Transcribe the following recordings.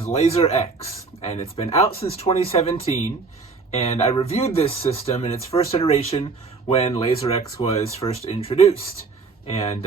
is Laser X, and it's been out since 2017, and I reviewed this system in its first iteration when Laser X was first introduced, and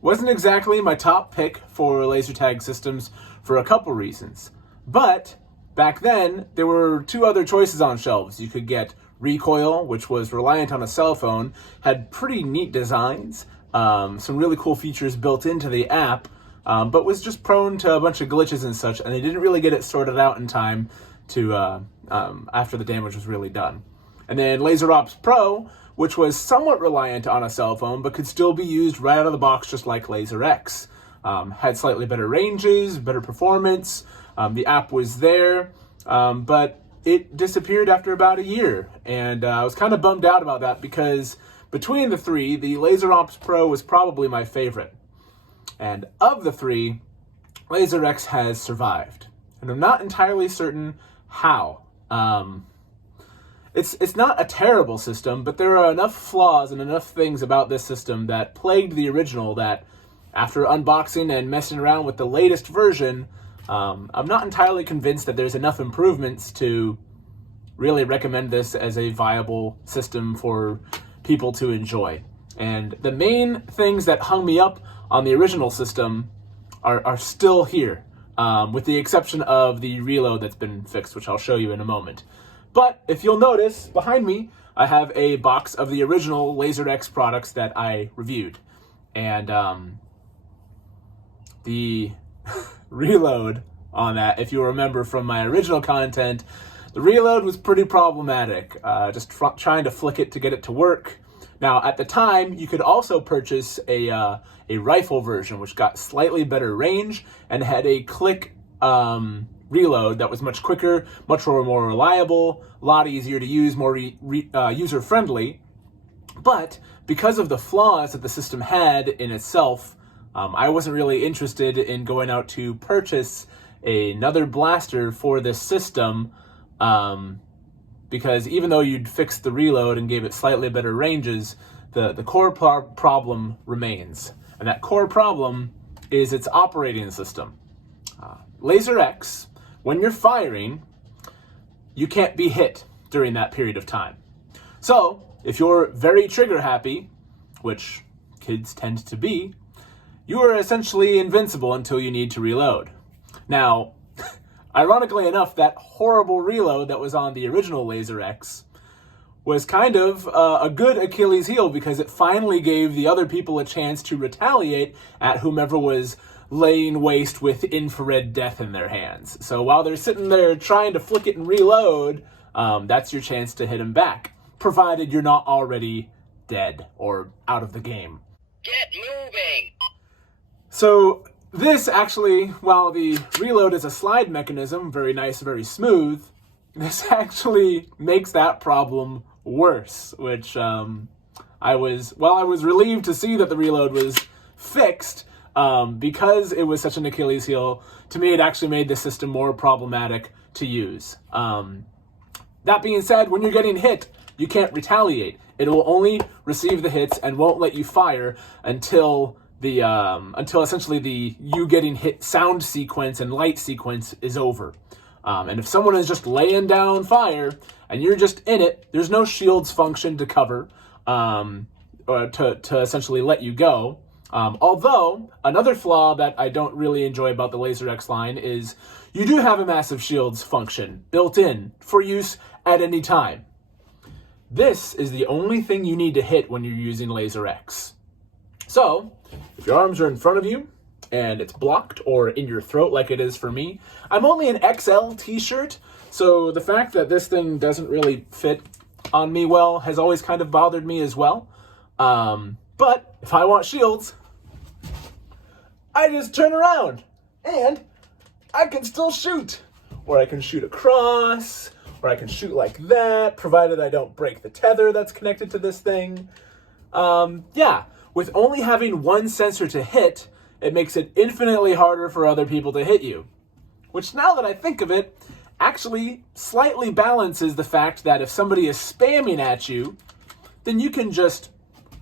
wasn't exactly my top pick for laser tag systems for a couple reasons. But back then, there were two other choices on shelves. You could get Recoil, which was reliant on a cell phone, had pretty neat designs, some really cool features built into the app, but was just prone to a bunch of glitches and such, and they didn't really get it sorted out in time to after the damage was really done. And then Laserops Pro, which was somewhat reliant on a cell phone, but could still be used right out of the box just like Laser X. Had slightly better ranges, better performance, the app was there, but it disappeared after about a year, and I was kind of bummed out about that because between the three, the Laserops Pro was probably my favorite. And of the three, Laser X has survived. And I'm not entirely certain how. It's not a terrible system, but there are enough flaws and enough things about this system that plagued the original that after unboxing and messing around with the latest version, I'm not entirely convinced that there's enough improvements to really recommend this as a viable system for people to enjoy. And the main things that hung me up on the original system are still here, with the exception of the reload that's been fixed, which I'll show you in a moment. But if you'll notice, behind me, I have a box of the original Laser X products that I reviewed. And the reload on that, if you remember from my original content, the reload was pretty problematic, just trying to flick it to get it to work. Now, at the time, you could also purchase a rifle version, which got slightly better range and had a click reload that was much quicker, much more reliable, a lot easier to use, more user-friendly. But because of the flaws that the system had in itself, I wasn't really interested in going out to purchase another blaster for this system, because even though you'd fixed the reload and gave it slightly better ranges, the core problem remains. And that core problem is its operating system. Laser X, when you're firing, you can't be hit during that period of time. So, if you're very trigger happy, which kids tend to be, you are essentially invincible until you need to reload. Now, ironically enough, that horrible reload that was on the original Laser X was kind of a good Achilles heel because it finally gave the other people a chance to retaliate at whomever was laying waste with infrared death in their hands. So while they're sitting there trying to flick it and reload, that's your chance to hit them back, provided you're not already dead or out of the game. Get moving! So this actually, while the reload is a slide mechanism, very nice, very smooth, this actually makes that problem worse, which I was relieved to see that the reload was fixed, because it was such an Achilles heel. To me, it actually made the system more problematic to use. That being said, when you're getting hit, you can't retaliate. It will only receive the hits and won't let you fire until essentially the you getting hit sound sequence and light sequence is over. And if someone is just laying down fire and you're just in it, there's no shields function to cover, or to essentially let you go. Although, another flaw that I don't really enjoy about the Laser X line is you do have a massive shields function built in for use at any time. This is the only thing you need to hit when you're using Laser X. So, if your arms are in front of you and it's blocked or in your throat like it is for me, I'm only an XL t-shirt, so the fact that this thing doesn't really fit on me well has always kind of bothered me as well. But if I want shields, I just turn around and I can still shoot. Or I can shoot across, or I can shoot like that, provided I don't break the tether that's connected to this thing. With only having one sensor to hit, it makes it infinitely harder for other people to hit you. Which, now that I think of it, actually slightly balances the fact that if somebody is spamming at you, then you can just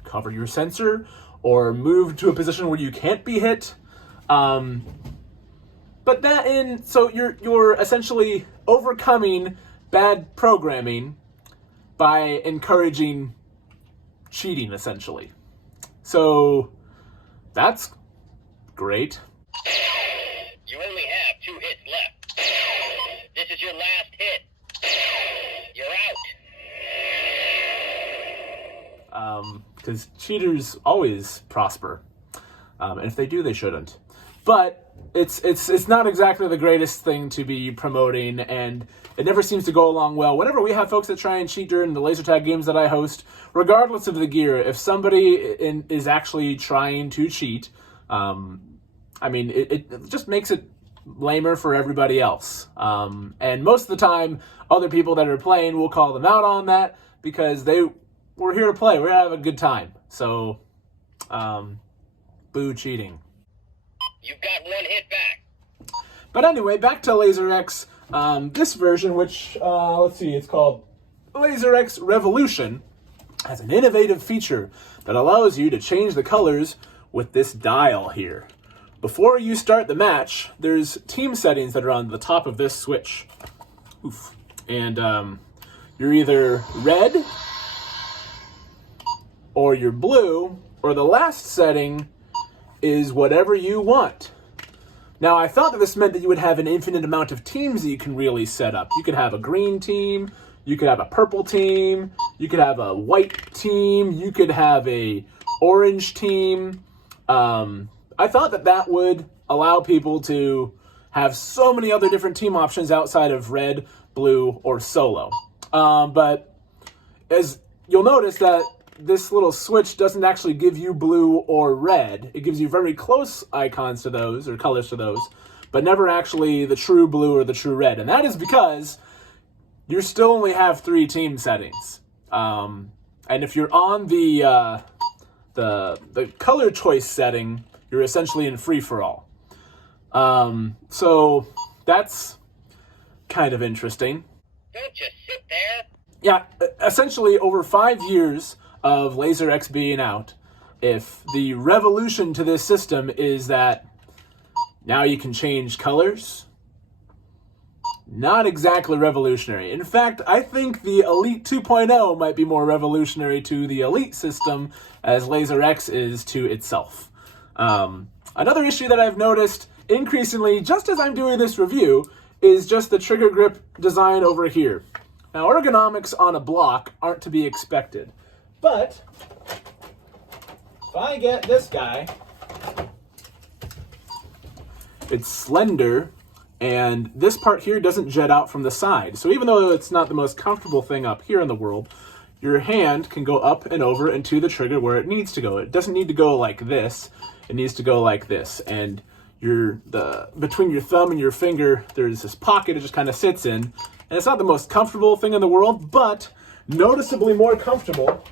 cover your sensor or move to a position where you can't be hit. But so you're essentially overcoming bad programming by encouraging cheating, essentially. So that's great. You only have 2 hits left. This is your last hit. You're out. Because cheaters always prosper. And if they do, they shouldn't. But it's not exactly the greatest thing to be promoting, and it never seems to go along well. Whenever we have folks that try and cheat during the laser tag games that I host, regardless of the gear, if somebody is actually trying to cheat, it just makes it lamer for everybody else. And most of the time, other people that are playing will call them out on that because we're here to play. We're having a good time. So, boo cheating. You've got 1 hit back. But anyway, back to LaserX. This version, which, it's called LaserX Revolution, has an innovative feature that allows you to change the colors with this dial here. Before you start the match, there's team settings that are on the top of this switch. Oof. And you're either red, or you're blue, or the last setting is whatever you want. Now, I thought that this meant that you would have an infinite amount of teams that you can really set up. You could have a green team, you could have a purple team, you could have a white team, you could have a orange team. I thought that would allow people to have so many other different team options outside of red, blue, or solo. But as you'll notice that this little switch doesn't actually give you blue or red. It gives you very close icons to those, or colors to those, but never actually the true blue or the true red. And that is because you still only have 3 team settings. And if you're on the color choice setting, you're essentially in free-for-all. So that's kind of interesting. Don't just sit there. Yeah, essentially over 5 years of LaserX being out, if the revolution to this system is that now you can change colors, not exactly revolutionary. In fact, I think the Elite 2.0 might be more revolutionary to the Elite system as LaserX is to itself. Another issue that I've noticed increasingly, just as I'm doing this review, is just the trigger grip design over here. Now, ergonomics on a block aren't to be expected. But if I get this guy, it's slender, and this part here doesn't jet out from the side. So even though it's not the most comfortable thing up here in the world, your hand can go up and over and to the trigger where it needs to go. It doesn't need to go like this. It needs to go like this. And between your thumb and your finger, there's this pocket it just kind of sits in. And it's not the most comfortable thing in the world, but noticeably more comfortable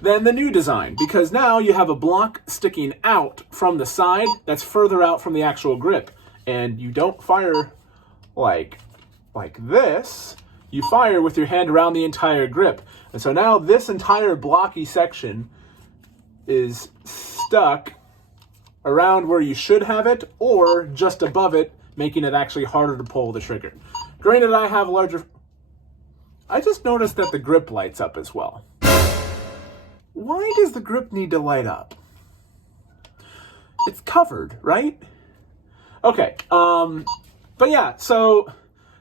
than the new design, because now you have a block sticking out from the side that's further out from the actual grip, and you don't fire like this. You fire with your hand around the entire grip. And so now this entire blocky section is stuck around where you should have it, or just above it, making it actually harder to pull the trigger. Granted, I have larger... I just noticed that the grip lights up as well. Why does the grip need to light up? It's covered, right? Okay, but yeah, so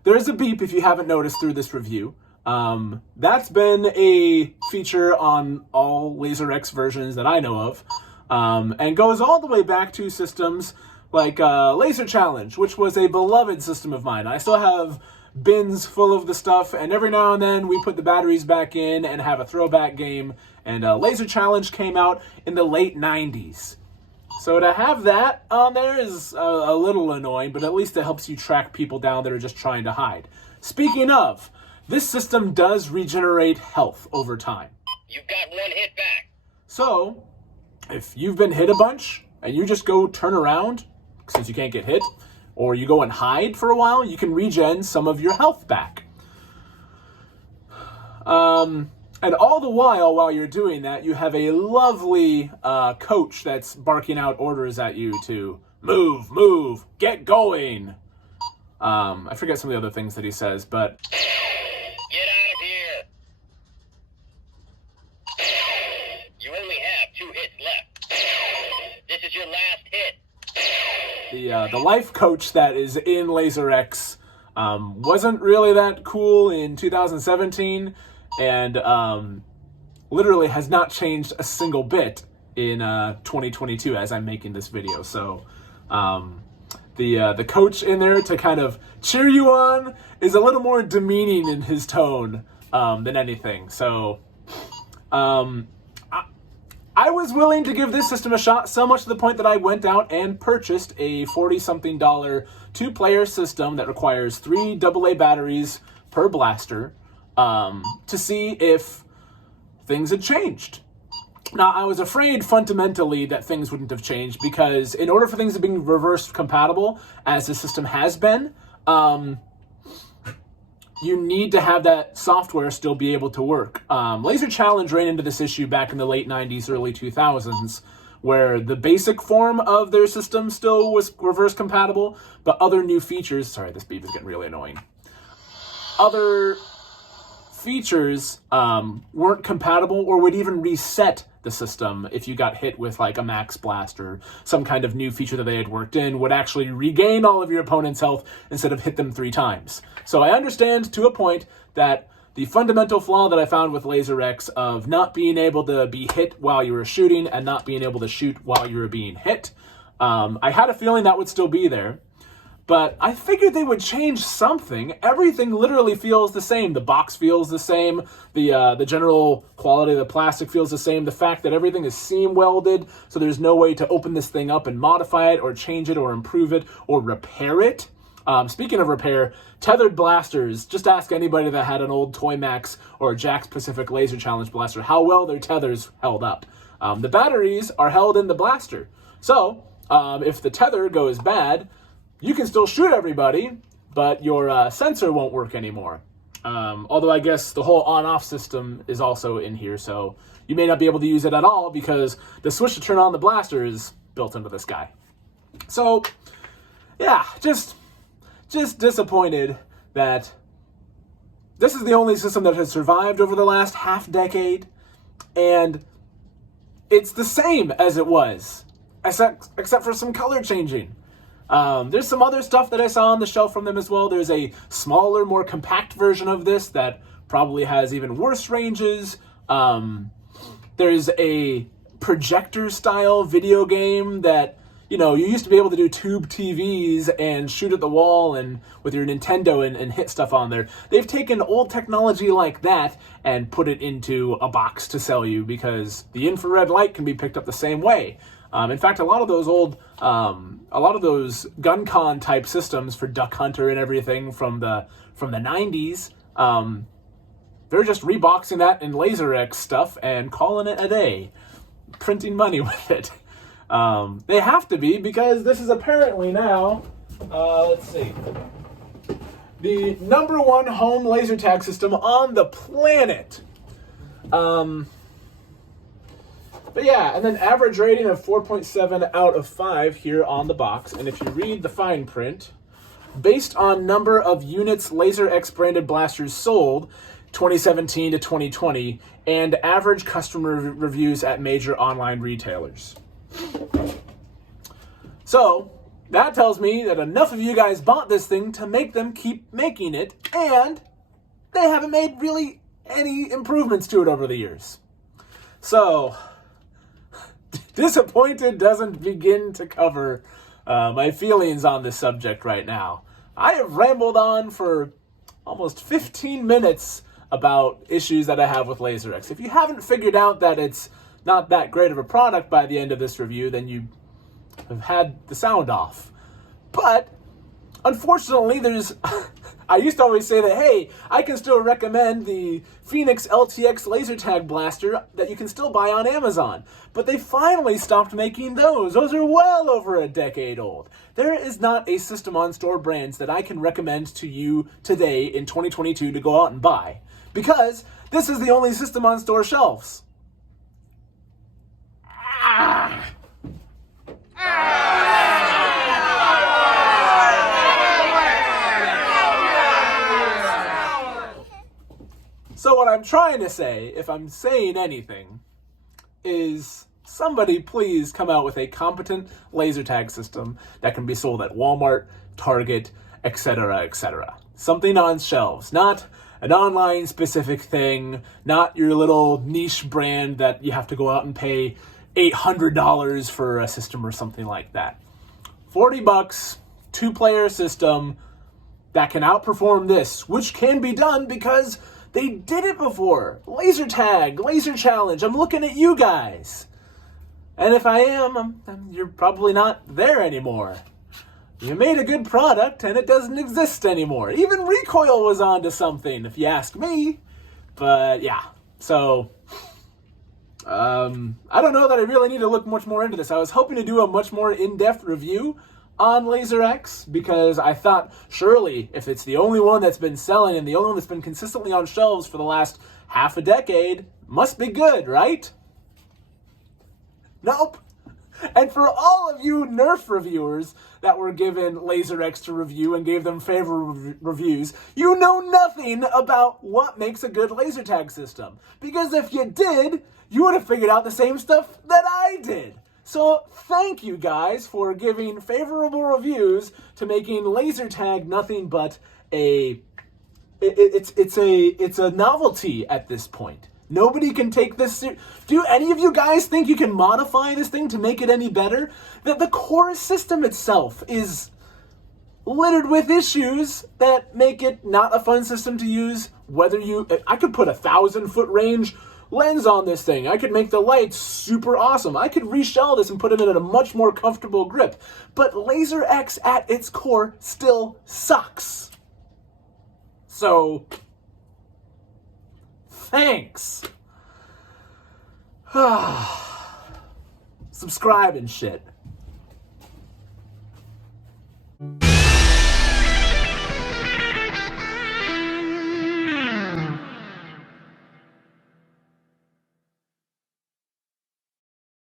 there is a beep if you haven't noticed through this review. That's been a feature on all LaserX versions that I know of, and goes all the way back to systems like Laser Challenge, which was a beloved system of mine. I still have bins full of the stuff, and every now and then we put the batteries back in and have a throwback game, and Laser Challenge came out in the late 90s. So to have that on there is a little annoying, but at least it helps you track people down that are just trying to hide. Speaking of, this system does regenerate health over time. You've got 1 hit back. So, if you've been hit a bunch, and you just go turn around, since you can't get hit, or you go and hide for a while, you can regen some of your health back. And all the while you're doing that, you have a lovely coach that's barking out orders at you to Move, move, get going. I forget some of the other things that he says, but... Get out of here. You only have 2 hits left. This is your last hit. The life coach that is in LaserX wasn't really that cool in 2017, and literally has not changed a single bit in 2022 as I'm making this video. So the coach in there to kind of cheer you on is a little more demeaning in his tone than anything. So I was willing to give this system a shot, so much to the point that I went out and purchased a $40-something 2-player system that requires 3 AA batteries per blaster to see if things had changed. Now, I was afraid fundamentally that things wouldn't have changed, because in order for things to be reverse compatible, as the system has been, you need to have that software still be able to work. Laser Challenge ran into this issue back in the late 90s, early 2000s, where the basic form of their system still was reverse compatible, but other new features... Sorry, this beep is getting really annoying. Other features weren't compatible or would even reset the system if you got hit with like a max blast or some kind of new feature that they had worked in would actually regain all of your opponent's health instead of hit them 3 times. So I understand to a point that the fundamental flaw that I found with LaserX of not being able to be hit while you were shooting and not being able to shoot while you were being hit, I had a feeling that would still be there. But I figured they would change something. Everything literally feels the same. The box feels the same. The general quality of the plastic feels the same. The fact that everything is seam welded, so there's no way to open this thing up and modify it or change it or improve it or repair it. Speaking of repair, tethered blasters, just ask anybody that had an old Toy Max or a Jack's Pacific Laser Challenge blaster how well their tethers held up. The batteries are held in the blaster. So if the tether goes bad, you can still shoot everybody, but your sensor won't work anymore. Although I guess the whole on-off system is also in here, so you may not be able to use it at all because the switch to turn on the blaster is built into this guy. So, yeah, just disappointed that this is the only system that has survived over the last half decade, and it's the same as it was, except for some color changing. There's some other stuff that I saw on the shelf from them as well. There's a smaller, more compact version of this that probably has even worse ranges. There's a projector-style video game that, you know, you used to be able to do tube TVs and shoot at the wall and with your Nintendo and hit stuff on there. They've taken old technology like that and put it into a box to sell you because the infrared light can be picked up the same way. In fact, a lot of those GunCon type systems for Duck Hunter and everything from the 90s, they're just reboxing that in LaserX stuff and calling it a day, printing money with it. They have to be, because this is apparently now, let's see, the #1 home laser tag system on the planet. But yeah, and then average rating of 4.7 out of 5 here on the box. And if you read the fine print, based on number of units LaserX branded blasters sold 2017 to 2020 and average customer reviews at major online retailers. So that tells me that enough of you guys bought this thing to make them keep making it, and they haven't made really any improvements to it over the years. So disappointed doesn't begin to cover my feelings on this subject right now. I have rambled on for almost 15 minutes about issues that I have with LaserX. If you haven't figured out that it's not that great of a product by the end of this review, then you have had the sound off. But unfortunately, I used to always say that, hey, I can still recommend the Phoenix LTX laser tag blaster that you can still buy on Amazon. But they finally stopped making those. Those are well over a decade old. There is not a system on store brands that I can recommend to you today in 2022 to go out and buy, because this is the only system on store shelves. I'm trying to say, if I'm saying anything, is somebody please come out with a competent laser tag system that can be sold at Walmart, Target, etc., etc. Something on shelves, not an online specific thing, not your little niche brand that you have to go out and pay $800 for a system or something like that. $40, 2-player system that can outperform this, which can be done because they did it before. Laser tag, laser challenge. I'm looking at you guys. And if I am, you're probably not there anymore. You made a good product and it doesn't exist anymore. Even Recoil was onto something, if you ask me. But yeah, so I don't know that I really need to look much more into this. I was hoping to do a much more in-depth review on LaserX because I thought, surely, if it's the only one that's been selling and the only one that's been consistently on shelves for the last half a decade, must be good, right? Nope. And for all of you Nerf reviewers that were given LaserX to review and gave them favorable reviews, you know nothing about what makes a good laser tag system. Because if you did, you would have figured out the same stuff that I did. So thank you guys for giving favorable reviews to making laser tag nothing but it's a novelty at this point. Nobody can take this Do any of you guys think you can modify this thing to make it any better? The core system itself is littered with issues that make it not a fun system to use. I could put a 1,000-foot range lens on this thing. I could make the lights super awesome. I could reshell this and put it in a much more comfortable grip. But LaserX at its core still sucks. So, thanks. Subscribe and shit.